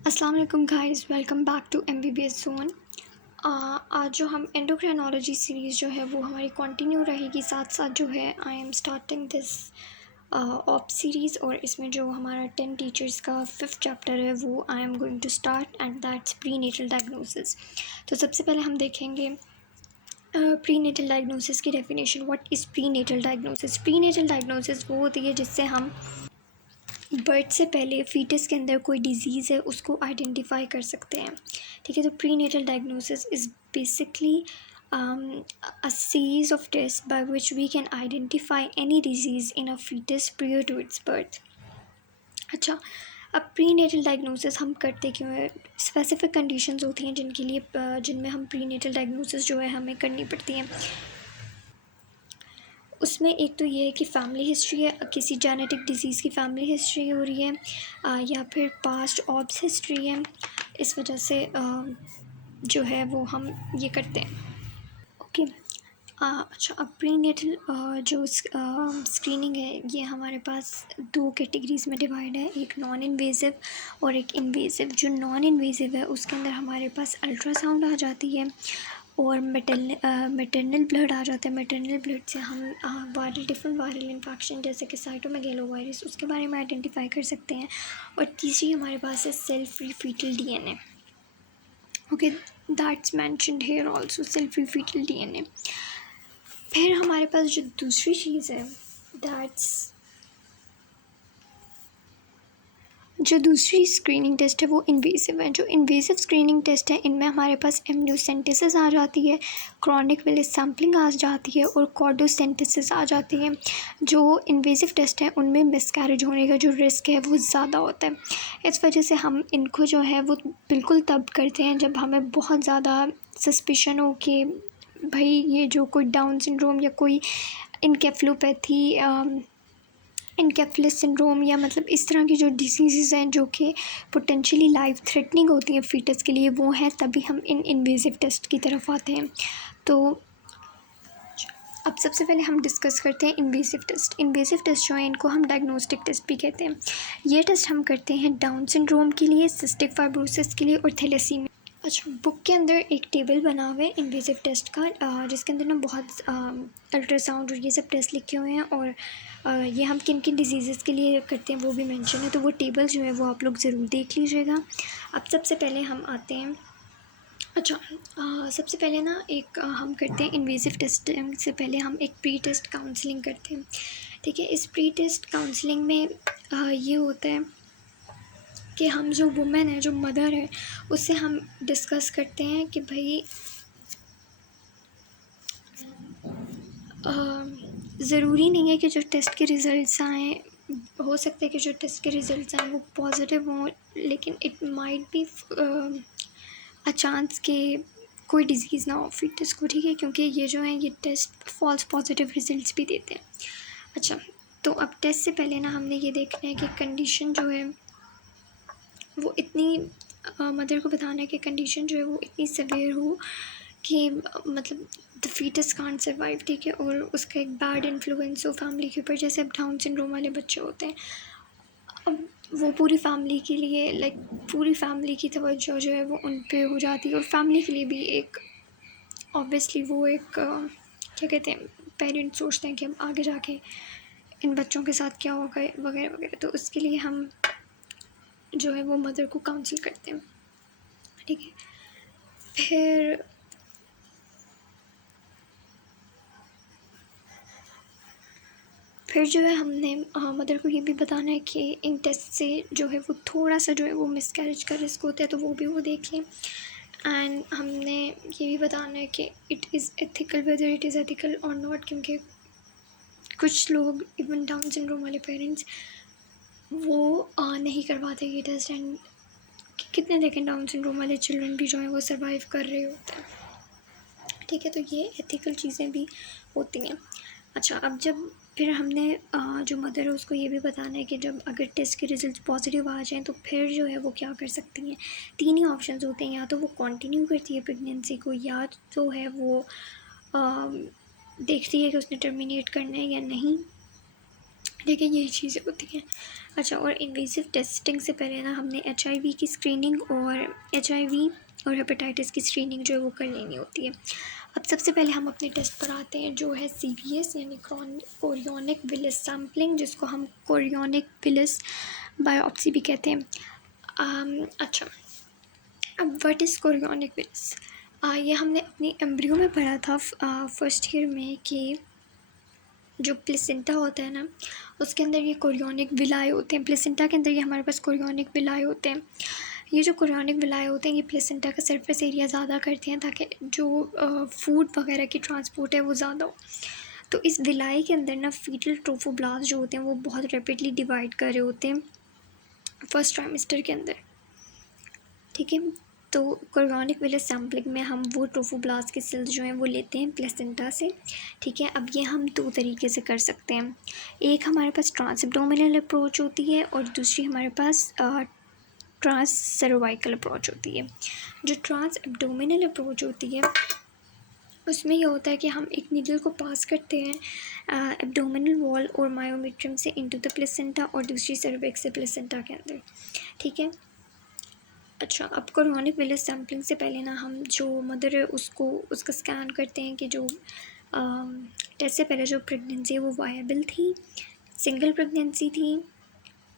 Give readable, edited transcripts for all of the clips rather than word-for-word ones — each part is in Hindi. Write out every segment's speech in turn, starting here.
अस्सलाम वालेकुम guys, welcome back to MBBS zone. आज जो हम एंडोक्राइनोलॉजी सीरीज़ जो है वो हमारी कंटिन्यू रहेगी। साथ साथ जो है I am starting this op series, और इसमें जो हमारा 10 टीचर्स का 5th चैप्टर है वो I am going to start, and that's prenatal diagnosis. तो सबसे पहले हम देखेंगे प्री नेटल डायग्नोसिस की definition. What is prenatal diagnosis? Prenatal diagnosis वो होती है जिससे हम बर्थ से पहले फीटस के अंदर कोई डिज़ीज़ है उसको आइडेंटिफाई कर सकते हैं। ठीक है, तो prenatal diagnosis is basically a series of tests by which we can identify any disease in a fetus prior to its birth. अच्छा, अब प्री नेटल डायग्नोसिस हम करते क्यों है? स्पेसिफिक कंडीशंस होती हैं जिनके लिए जिनमें हम प्री नेटल डायग्नोसिस जो है हमें करनी पड़ती है। उसमें एक तो ये है कि फ़ैमिली हिस्ट्री है, किसी जेनेटिक डिज़ीज़ की फ़ैमिली हिस्ट्री हो रही है, या फिर पास्ट ऑब्स हिस्ट्री है। इस वजह से जो है वो हम ये करते हैं। ओके। अच्छा, अब प्री नेटल जो स्क्रीनिंग है ये हमारे पास दो कैटेगरीज़ में डिवाइड है, एक नॉन इन्वेजिव और एक इन्वेजिव। जो नॉन इन्वेजिव है उसके अंदर हमारे पास अल्ट्रासाउंड आ जाती है और मैटरनल ब्लड आ जाता है। मैटरनल ब्लड से हम डिफरेंट वायरल इन्फेक्शन जैसे कि साइटोमेगालोवायरस उसके बारे में आइडेंटिफाई कर सकते हैं। और तीसरी हमारे पास है cell free fetal DNA। Okay, that's mentioned here also, cell free fetal DNA। फिर हमारे पास जो दूसरी चीज़ है दैट्स जो दूसरी स्क्रीनिंग टेस्ट है वो इन्वेसिव है। जो इन्वेसिव स्क्रीनिंग टेस्ट है इनमें हमारे पास एमनियोसेंटेसिस आ जाती है, क्रॉनिक विलेज सैम्पलिंग आ जाती है और कॉर्डोसेंटेसिस आ जाती है। जो इन्वेसिव टेस्ट है उनमें मिसकैरेज होने का जो रिस्क है वो ज़्यादा होता है। इस वजह से हम इनको जो है वो बिल्कुल तब करते हैं जब हमें बहुत ज़्यादा सस्पिशन हो कि भाई ये जो कोई डाउन सिंड्रोम या कोई इनकेफ्लोपैथी, इनकेफलिस सिंड्रोम या मतलब इस तरह की जो डिसीज़ हैं जो कि पोटेंशियली लाइफ थ्रेटनिंग होती हैं फीटस के लिए, वो हैं, तभी हम इन इन्वेजिव टेस्ट की तरफ आते हैं। तो अब सबसे पहले हम डिस्कस करते हैं इन्वेसिव टेस्ट। इन्वेसिव टेस्ट जो है इनको हम डायग्नोस्टिक टेस्ट भी कहते हैं। ये टेस्ट हम करते हैं डाउन सिंड्रोम के लिए, सिस्टिक फाइब्रोसिस के लिए और थैलेसीमिया। अच्छा, बुक के अंदर एक टेबल बना हुआ है इन्वेसिव टेस्ट का, जिसके अंदर ना बहुत अल्ट्रासाउंड और ये सब टेस्ट लिखे हुए हैं, और ये हम किन किन डिजीज़ के लिए करते हैं वो भी मेंशन है। तो वो टेबल जो है वो आप लोग ज़रूर देख लीजिएगा। अब सबसे पहले हम आते हैं। अच्छा, सबसे पहले ना एक हम करते हैं इन्वेसिव टेस्टिंग से पहले हम एक प्री टेस्ट काउंसलिंग करते हैं। ठीक है, इस प्री टेस्ट काउंसलिंग में ये होता है कि हम जो वुमेन है, जो मदर है, उससे हम डिस्कस करते हैं कि भाई ज़रूरी नहीं है कि जो टेस्ट के रिज़ल्ट्स आएँ, हो सकता है कि जो टेस्ट के रिज़ल्ट्स आएँ वो पॉजिटिव हों, लेकिन it might be a chance कि कोई डिज़ीज़ ना हो फीटस को। ठीक है, क्योंकि ये जो है ये टेस्ट फॉल्स पॉजिटिव रिज़ल्ट्स भी देते हैं। अच्छा, तो अब टेस्ट से पहले ना हमने ये देखना है कि कंडीशन जो है वो इतनी मदर को बताना है कि कंडीशन जो है वो इतनी सीवियर हो कि मतलब द फीटस कांट सर्वाइव। ठीक है, और उसका एक बैड इन्फ्लुएंस हो फैमिली के ऊपर, जैसे अब डाउन सिंड्रोम वाले बच्चे होते हैं। अब वो पूरी फैमिली के लिए पूरी फैमिली की तवज्जो जो है वो उन पे हो जाती है, और फैमिली के लिए भी एक ऑब्वियसली वो एक क्या कहते हैं, पेरेंट्स सोचते हैं कि अब आगे जाके इन बच्चों के साथ क्या होगा वगैरह वगैरह। तो उसके लिए हम जो है वो मदर को काउंसिल करते हैं। ठीक है, फिर जो है हमने मदर को ये भी बताना है कि इन टेस्ट से जो है वो थोड़ा सा जो है वो मिसकैरेज का रिस्क होता है, तो वो भी वो देख लें। एंड हमने ये भी बताना है कि it is ethical, whether it is ethical और नॉट, क्योंकि कुछ लोग इवन डाउन सिंड्रोम वाले पेरेंट्स वो नहीं करवाते ये टेस्ट, एंड कितने देखें डाउन सिंड्रोम वाले चिल्ड्रन भी जो है वो सर्वाइव कर रहे होते हैं। ठीक है, तो ये एथिकल चीज़ें भी होती हैं। अच्छा, अब जब फिर हमने जो मदर है उसको ये भी बताना है कि जब अगर टेस्ट के रिज़ल्ट पॉजिटिव आ जाएँ तो फिर जो है वो क्या कर सकती हैं। 3 ही ऑप्शंस होते हैं, या तो वो कंटिन्यू करती है प्रेगनेंसी को, या तो है वो देखती है कि उसने टर्मिनेट करना है या नहीं, ठीक है, यही चीज़ें होती हैं। अच्छा, और इन्वेसिव टेस्टिंग से पहले ना हमने HIV की स्क्रीनिंग और HIV और हेपेटाइटिस की स्क्रीनिंग जो है वो कर लेनी होती है। अब सबसे पहले हम अपने टेस्ट पर आते हैं, जो है CVS यानी कोरियोनिक विलिस सैम्पलिंग, जिसको हम कोरियोनिक विलिस बायोप्सी भी कहते हैं। अच्छा, अब व्हाट इज़ कोरियोनिक विलिस? ये हमने अपनी एम्ब्रियो में पढ़ा था फर्स्ट ईयर में कि जो प्लेसेंटा होता है ना, उसके अंदर ये कोरियोनिक विलाए होते हैं। प्लेसेंटा के अंदर ये हमारे पास कोरियोनिक विलाए होते हैं। ये जो कोरियोनिक विलाए होते हैं ये प्लेसेंटा का सरफेस एरिया ज़्यादा करते हैं ताकि जो फूड वगैरह की ट्रांसपोर्ट है वो ज़्यादा हो। तो इस विलाए के अंदर ना फीटल ट्रोफोब्लास्ट जो होते हैं वो बहुत रैपिडली डिवाइड कर रहे होते हैं फर्स्ट ट्राइमेस्टर के अंदर। ठीक है, तो कोरियोनिक विलिस सैम्पलिंग में हम वो ट्रोफोब्लास्ट के सेल्स जो हैं वो लेते हैं प्लेसेंटा से। ठीक है, अब ये हम दो तरीके से कर सकते हैं। एक हमारे पास ट्रांस एब्डोमिनल अप्रोच होती है और दूसरी हमारे पास ट्रांस सर्वाइकल अप्रोच होती है। जो ट्रांस एब्डोमिनल अप्रोच होती है उसमें ये होता है कि हम एक नीडल को पास करते हैं एब्डोमिनल वॉल और मायोमेट्रियम से इनटू द प्लेसेंटा और दूसरी सर्विक्स से प्लेसेंटा के अंदर। ठीक है, अच्छा, अब कोरियोनिक विलिस सैम्पलिंग से पहले ना हम जो मदर है उसका स्कैन करते हैं कि जो टेस्ट से पहले जो प्रेगनेंसी है वो वायबल थी, सिंगल प्रेगनेंसी थी,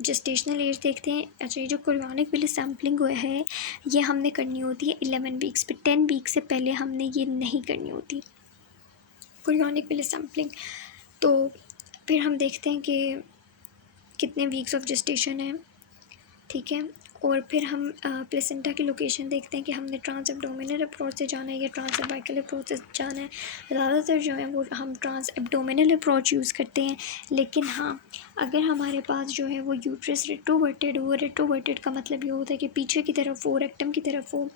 जेस्टेशनल एज देखते हैं। अच्छा, ये जो कोरियोनिक विलिस सैम्पलिंग है ये हमने करनी होती है 11 वीक्स पे। 10 वीक से पहले हमने ये नहीं करनी होती कोरियोनिक विलिस सैम्पलिंग। तो फिर हम देखते हैं कि कितने वीक्स ऑफ जेस्टेशन है। ठीक है, और फिर हम प्लेसेंटा की लोकेशन देखते हैं कि हमने ट्रांस एब्डोमिनल अप्रोच से जाना है या ट्रांस सर्वाइकल अप्रोच से जाना है। ज़्यादातर जो है वो हम ट्रांस एब्डोमिनल अप्रोच यूज़ करते हैं, लेकिन हाँ, अगर हमारे पास जो है वो यूट्रस रेट्रोवर्टेड हो, रेट्रोवर्टेड का मतलब ये होता है कि पीछे की तरफ हो, रेक्टम की तरफ हो,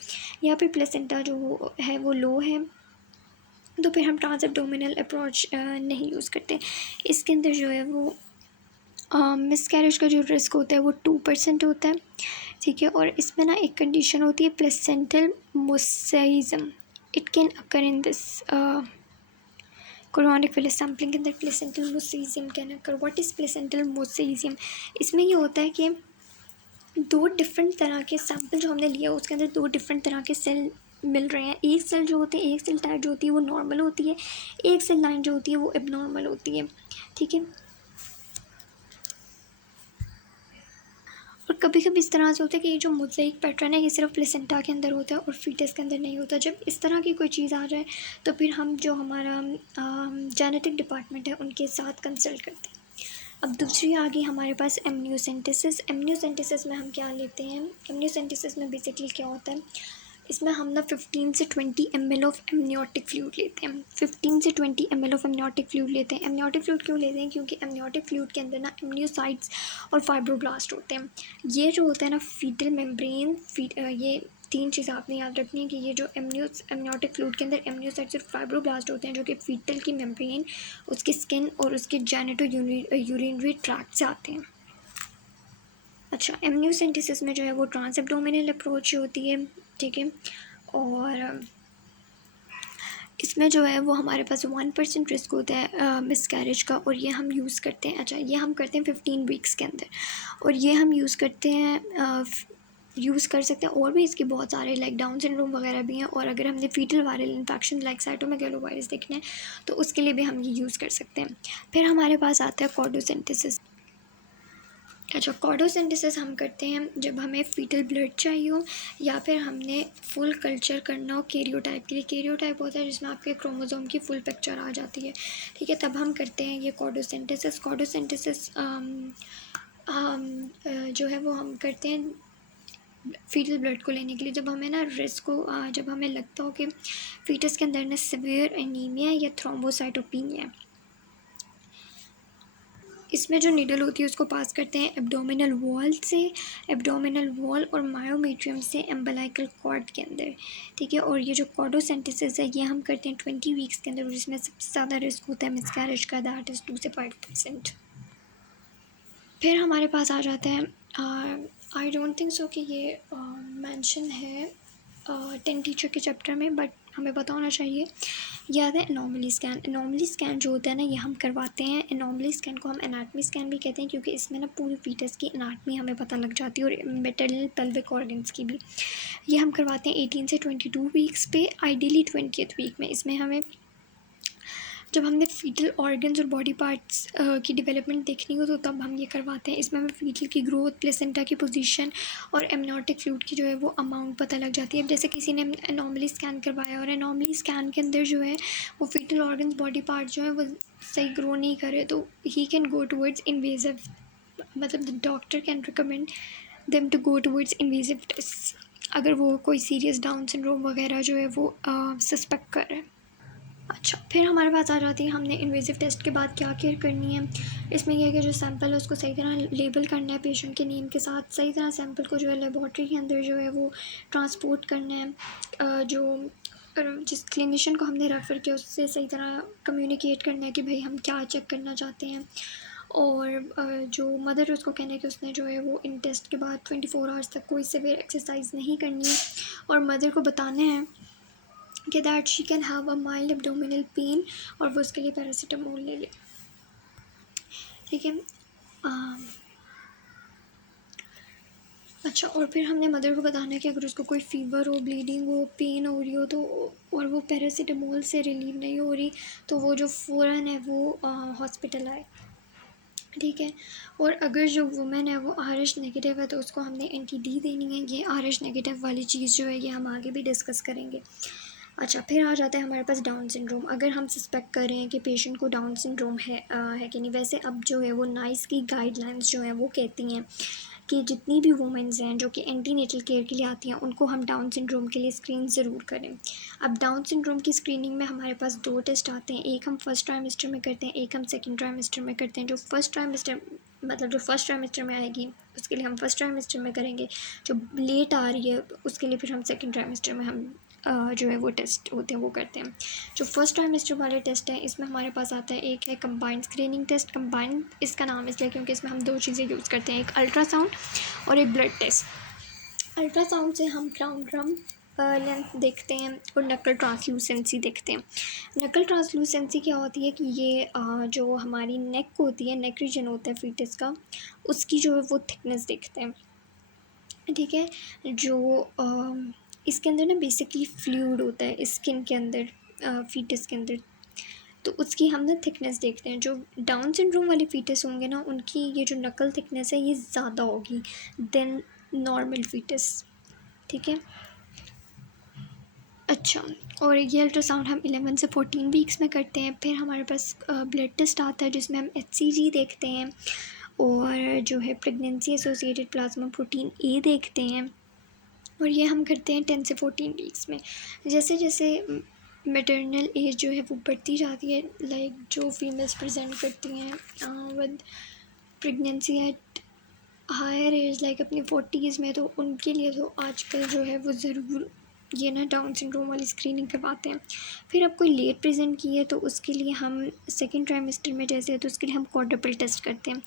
या फिर प्लेसेंटा जो है वो लो है, तो फिर हम ट्रांस एब्डोमिनल अप्रोच नहीं यूज़ करते। इसके अंदर जो है वो मिसकैरेज का जो रिस्क होता है वो 2% होता है। ठीक है, और इसमें ना एक कंडीशन होती है placental mosaicism. It can occur in this chorionic villus sampling के अंदर placental mosaicism can occur. What is placental mosaicism? इसमें ये होता है कि दो डिफरेंट तरह के सैम्पल जो हमने लिया उसके अंदर दो डिफरेंट तरह के सेल मिल रहे हैं। एक सेल जो होती है, एक सेल टाइप जो होती है वो नॉर्मल होती है, एक सेल लाइन जो होती है वो एबनॉर्मल होती है। ठीक है, और कभी कभी इस तरह से होता है कि ये जो मोज़ेक पैटर्न है ये सिर्फ प्लेसेंटा के अंदर होता है और फीटस के अंदर नहीं होता। जब इस तरह की कोई चीज़ आ जाए तो फिर हम जो हमारा जेनेटिक डिपार्टमेंट है उनके साथ कंसल्ट करते हैं। अब दूसरी आ गई हमारे पास एमनियोसेंटेसिस। एमनियोसेंटेसिस में हम क्या लेते हैं? एमनियोसेंटेसिस में बेसिकली क्या होता है, इसमें हम ना 15 से 20 ml ऑफ एमनियोटिक फ्लूइड लेते हैं। 15 से 20 ml ऑफ एमनियोटिक फ्लूइड लेते हैं। एमनियोटिक फ्लूइड क्यों लेते हैं? क्योंकि एमनियोटिक फ्लूइड के अंदर ना एमनियोसाइट्स और फाइब्रोब्लास्ट होते हैं। ये जो होता है ना फीटल मेम्ब्रेन, ये तीन चीज़ें आपने याद रखनी है कि ये जो एमनियोटिक फ्लूइड के अंदर एमनियोसाइट्स और फाइब्रोब्लास्ट होते हैं जो कि फीटल की मेम्ब्रेन, उसकी स्किन और उसके जेनिटो यूरिनरी ट्रैक्ट से आते हैं। अच्छा, एमनियोसेंटेसिस में जो है वो ट्रांस एब्डोमिनल अप्रोच होती है। ठीक है, और इसमें जो है वो हमारे पास 1% रिस्क होता है मिसकैरेज का, और ये हम यूज़ करते हैं। अच्छा, ये हम करते हैं 15 वीक्स के अंदर, और ये हम यूज़ करते हैं यूज़ कर सकते हैं। और भी इसके बहुत सारे लाइक डाउन सिंड्रोम वगैरह भी हैं, और अगर हमने fetal viral infection like cytomegalovirus देखना है तो उसके लिए भी हम ये यूज़ कर सकते हैं। फिर हमारे पास आता है कॉर्डोसेंटेसिस। अच्छा, कॉर्डोसेंटेसिस हम करते हैं जब हमें फीटल ब्लड चाहिए हो या फिर हमने फुल कल्चर करना हो केरियोटाइप के लिए। केरियोटाइप होता है जिसमें आपके क्रोमोसोम की फुल पिक्चर आ जाती है। ठीक है, तब हम करते हैं ये कॉर्डोसेंटेसिस। कॉर्डोसेंटेसिस जो है वो हम करते हैं फीटल ब्लड को लेने के लिए, जब हमें ना रिस्क को जब हमें लगता हो कि फीटस के अंदर ना सीवियर एनीमिया या थ्रोम्बोसाइटोपेनिया है। इसमें जो नीडल होती है उसको पास करते हैं एब्डोमिनल वॉल से, एब्डोमिनल वॉल और मायोमेट्रियम से एम्बलाइकल कॉर्ड के अंदर। ठीक है, और ये जो कॉर्डोसेंटेसिस है ये हम करते हैं 20 वीक्स के अंदर, जिसमें सबसे ज़्यादा रिस्क होता है मिसकैरेज का, दैट इज़ 2 से 5%। फिर हमारे पास आ जाता है, आई डोंट थिंक सो कि ये मेंशन है 10 टीचर के चैप्टर में, बट हमें पता होना चाहिए। ये आता है एनॉमली स्कैन। एनॉमली स्कैन जो होता है ना, ये हम करवाते हैं। एनॉमली स्कैन को हम एनाटमी स्कैन भी कहते हैं, क्योंकि इसमें ना पूरी फीटस की एनाटमी हमें पता लग जाती है, और मेटरनल पेल्विक ऑर्गन्स की भी। ये हम करवाते हैं 18 से 22 वीक्स पे, आइडियली 20th वीक में। इसमें हमें जब हमने फीटल ऑर्गन्स और बॉडी पार्ट्स की डेवलपमेंट देखनी हो तो तब हम ये करवाते हैं। इसमें हमें फीटल की ग्रोथ, प्लेसेंटा की पोजीशन और एमनियोटिक फ्लूइड की जो है वो अमाउंट पता लग जाती है। अब जैसे किसी ने एनॉमली स्कैन करवाया और एनॉमली स्कैन के अंदर जो है वो फीटल ऑर्गन्स, बॉडी पार्ट जो है वो सही ग्रो नहीं करे, तो he can go towards invasive, मतलब the doctor can recommend them to go towards invasive test, अगर वो कोई सीरियस डाउन सिंड्रोम वगैरह जो है वो सस्पेक्ट कर रहे हैं। अच्छा, फिर हमारे पास आ जाती है हमने इन्वेजिव टेस्ट के बाद क्या केयर करनी है। इसमें यह है कि जो सैंपल है उसको सही तरह लेबल करना है पेशेंट के नेम के साथ। सही तरह सैंपल को जो है लेबॉर्ट्री के अंदर जो है वो ट्रांसपोर्ट करना है। जो जिस क्लिनिशियन को हमने रेफ़र किया उससे सही तरह कम्युनिकेट करना है कि भाई हम क्या चेक करना चाहते हैं। और जो मदर है उसको कहना है कि उसने जो है वो इन टेस्ट के बाद 24 आवर्स तक कोई सीवियर एक्सरसाइज नहीं करनी है, और मदर को बताना है कि that she can have a mild abdominal pain, और वो उसके लिए पैरासीटामोल ले ले। ठीक है। अच्छा, और फिर हमने मदर को बताना है कि अगर उसको कोई फ़ीवर हो, ब्लीडिंग हो, पेन हो रही हो तो, और वो पैरासीटामोल से रिलीव नहीं हो रही, तो वो जो फ़ौरन है वो हॉस्पिटल आए। ठीक है। और अगर जो वुमेन है वो RH नेगेटिव है तो उसको हमने NTD देनी है। ये RH नेगेटिव वाली चीज़ जो है ये हम आगे भी डिस्कस करेंगे। अच्छा, फिर आ जाता है हमारे पास डाउन सिंड्रोम। अगर हम सस्पेक्ट कर रहे हैं कि पेशेंट को डाउन सिंड्रोम है कि नहीं। वैसे अब जो है वो नाइस की गाइडलाइंस जो हैं वो कहती हैं कि जितनी भी वुमेन्स हैं जो कि एंटीनेटल केयर के लिए आती हैं उनको हम डाउन सिंड्रोम के लिए स्क्रीन ज़रूर करें। अब डाउन सिंड्रोम की स्क्रीनिंग में हमारे पास 2 टेस्ट आते हैं। एक हम फर्स्ट ट्राइमेस्टर में करते हैं, एक हम सेकंड ट्राइमेस्टर में करते हैं। जो फर्स्ट ट्राइमेस्टर में आएगी उसके लिए हम फर्स्ट ट्राइमेस्टर में करेंगे। जो लेट आ रही है उसके लिए फिर हम सेकंड ट्राइमेस्टर में हम जो है वो टेस्ट होते हैं वो करते हैं। जो फर्स्ट ट्राइमेस्टर वाले टेस्ट हैं इसमें हमारे पास आता है, एक है कंबाइंड स्क्रीनिंग टेस्ट। कंबाइंड इसका नाम इसलिए क्योंकि इसमें हम 2 चीज़ें यूज़ करते हैं, एक अल्ट्रासाउंड और एक ब्लड टेस्ट। अल्ट्रासाउंड से हम क्राउन ड्रम लेंथ देखते हैं और नकल ट्रांसलूसेंसी देखते हैं। नकल ट्रांसलूसेंसी क्या होती है कि ये जो हमारी नेक होती है, नेक रीजन होता है फीटस का, उसकी जो है वो थिकनेस देखते हैं। ठीक है। जो इसके अंदर ना बेसिकली फ्लूइड होता है स्किन के अंदर, फीटस के अंदर, तो उसकी हम ना थिकनेस देखते हैं। जो डाउन सिंड्रोम वाले फीटस होंगे ना उनकी ये जो नकल थिकनेस है ये ज़्यादा होगी देन नॉर्मल फीटस। ठीक है। अच्छा, और ये अल्ट्रासाउंड हम 11 से 14 वीक्स में करते हैं। फिर हमारे पास ब्लड टेस्ट आता है जिसमें हम HCG देखते हैं, और जो है pregnancy associated plasma protein A देखते हैं, और ये हम करते हैं 10 से 14 वीक्स में। जैसे जैसे मैटरनल एज जो है वो बढ़ती जाती है, लाइक जो फीमेल्स प्रेजेंट करती हैं with pregnancy at higher age, like अपनी 40s में, तो उनके लिए तो आजकल जो है वो ज़रूर ये ना डाउन सिंड्रोम वाली स्क्रीनिंग करवाते हैं। फिर अब कोई लेट प्रेजेंट की है तो उसके लिए हम सेकेंड ट्राइमेस्टर में जैसे है तो उसके लिए हम क्वाड्रुपल टेस्ट करते हैं।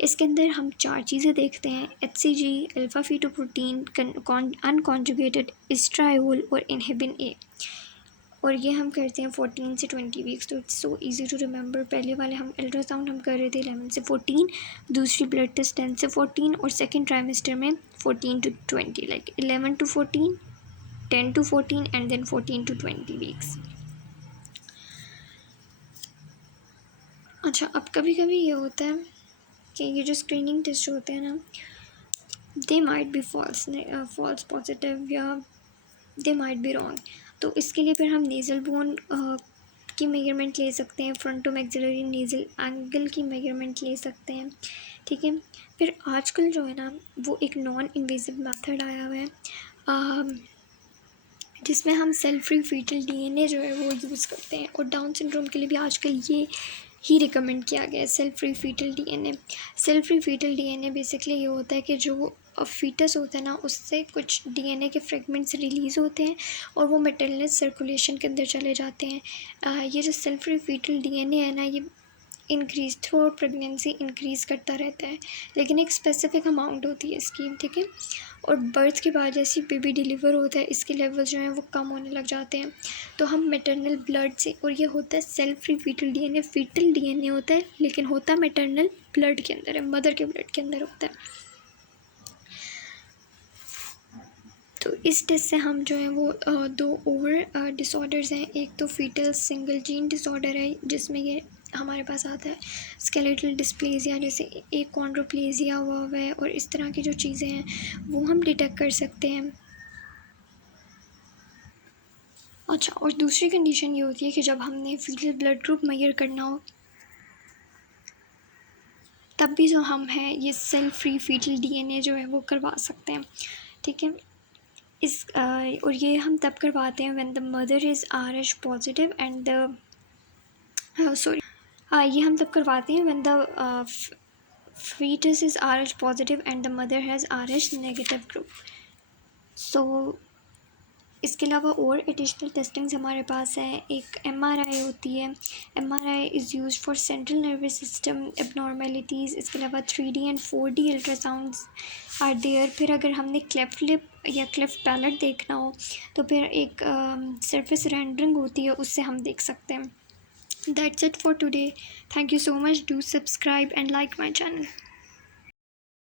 इसके अंदर हम 4 चीज़ें देखते हैं, HCG, अल्फ़ा फीटोप्रोटीन, अनकॉन्जुगेटेड एस्ट्रायोल और इनहिबिन A, और ये हम करते हैं 14 से 20 वीक्स। तो it's so easy to remember. पहले वाले हम अल्ट्रासाउंड हम कर रहे थे 11 से 14, दूसरी ब्लड टेस्ट 10 से 14, और सेकेंड ट्राइमेस्टर में 14 to 20, लाइक 11 to 14, 10 to 14 and then 14 to 20 weeks. अच्छा, अब कभी कभी ये होता है कि ये जो स्क्रीनिंग टेस्ट होते हैं ना they might be false positive या दे माइट बी रॉन्ग। तो इसके लिए फिर हम नेज़ल बोन की मेजरमेंट ले सकते हैं, फ्रंटो मैक्सिलरी नेज़ल एंगल की मेजरमेंट ले सकते हैं। ठीक है। फिर आजकल जो है ना वो एक नॉन इन्वेजिव मेथड आया हुआ है जिसमें हम सेल फ्री फीटल DNA जो है वो यूज़ करते हैं, और डाउन सिंड्रोम के लिए भी आजकल ये ही रिकमेंड किया गया है, cell free fetal DNA। Cell free fetal DNA basically ये होता है कि जो फीटस होता है ना उससे कुछ DNA के फ्रेगमेंट्स रिलीज़ होते हैं और वो मेटरनल सर्कुलेशन के अंदर चले जाते हैं। ये जो सेल फ्री फीटल DNA है ना ये increase through out pregnancy increase करता रहता है, लेकिन एक स्पेसिफिक अमाउंट होती है इसकी, ठीक है। और बर्थ के बाद जैसे बेबी डिलीवर होता है इसके लेवल जो हैं वो कम होने लग जाते हैं। तो हम मैटरनल ब्लड से, और ये होता है सेल फ्री फीटल डीएनए होता है, लेकिन होता मैटरनल ब्लड के अंदर है, मदर के ब्लड के अंदर होता है। तो इस टेस्ट से हम जो है वो दो और डिसऑर्डर्स हैं। एक तो फीटल सिंगल जीन डिसऑर्डर है जिसमें ये हमारे पास आता है स्केलेटल डिस्प्लेसिया, जैसे एक कॉन्ड्रोप्लेजिया हुआ है, और इस तरह की जो चीज़ें हैं वो हम डिटेक्ट कर सकते हैं। अच्छा, और दूसरी कंडीशन ये होती है कि जब हमने फीटल ब्लड ग्रुप मेजर करना हो तब भी जो हम हैं ये सेल फ्री फीटल डीएनए जो है वो करवा सकते हैं, ठीक है। और ये हम तब करवाते हैं when the mother is RH positive and the ये हम तब करवाते हैं when the fetus is RH positive and the mother has RH negative group. So इसके अलावा और एडिशनल टेस्टिंग्स हमारे पास हैं। एक MRI होती है, MRI is use for central nervous system abnormalities. इसके अलावा 3D and 4D ultrasounds are there. फिर अगर हमने क्लेफ्ट लिप या क्लेफ्ट पैलेट देखना हो तो फिर एक सरफेस रेंडरिंग होती है, उससे हम देख सकते हैं। That's it for today. Thank you so much. Do subscribe and like my channel.